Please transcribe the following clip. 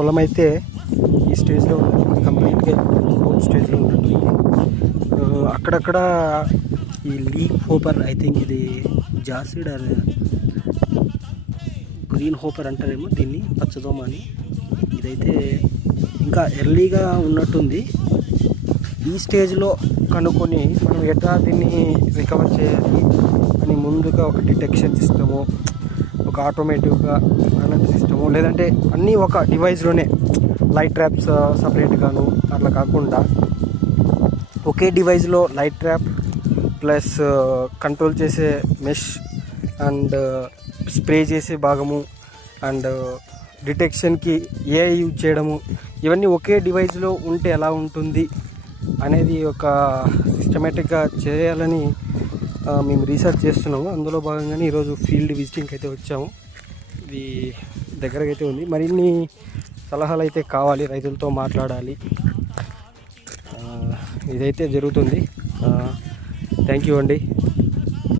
పొలం అయితే ఈ స్టేజ్లో ఉన్నట్టు కంప్లీట్గా అవుట్ స్టేజ్లో ఉన్నట్టుంది. అక్కడక్కడ ఈ లీఫ్ హోపర్, ఐ థింక్ ఇది జాసిడ్ ఆర్ గ్రీన్ హోపర్ అంటారేమో దీన్ని, పచ్చదోమ అని. ఇదైతే ఇంకా ఎర్లీగా ఉన్నట్టుంది. ఈ స్టేజ్లో కనుక్కొని మనం ఎట్లా దీన్ని రికవర్ చేయాలి అని ముందుగా ఒక డిటెక్షన్ సిస్టము, ఒక ఆటోమేటివ్గా అన్నట్టు సిస్టము, లేదంటే అన్నీ ఒక డివైస్లోనే లైట్ ట్రాప్స్ సపరేట్గాను అట్లా కాకుండా ఒకే డివైస్లో లైట్ ట్రాప్ ప్లస్ కంట్రోల్ చేసే మెష్ అండ్ స్ప్రే చేసే భాగము అండ్ డిటెక్షన్కి ఏఐ యూజ్ చేయడము, ఇవన్నీ ఒకే డివైస్లో ఉంటే ఎలా ఉంటుంది అనేది ఒక సిస్టమేటిక్గా చేయాలని మేము రీసెర్చ్ చేస్తున్నాము. అందులో భాగంగానే ఈరోజు ఫీల్డ్ విజిటింగ్కి అయితే వచ్చాము. ఇది దగ్గరగా అయితే ఉంది. మరిన్ని సలహాలు అయితే కావాలి, రైతులతో మాట్లాడాలి. ఇదైతే జరుగుతుంది. థ్యాంక్ యూ అండి.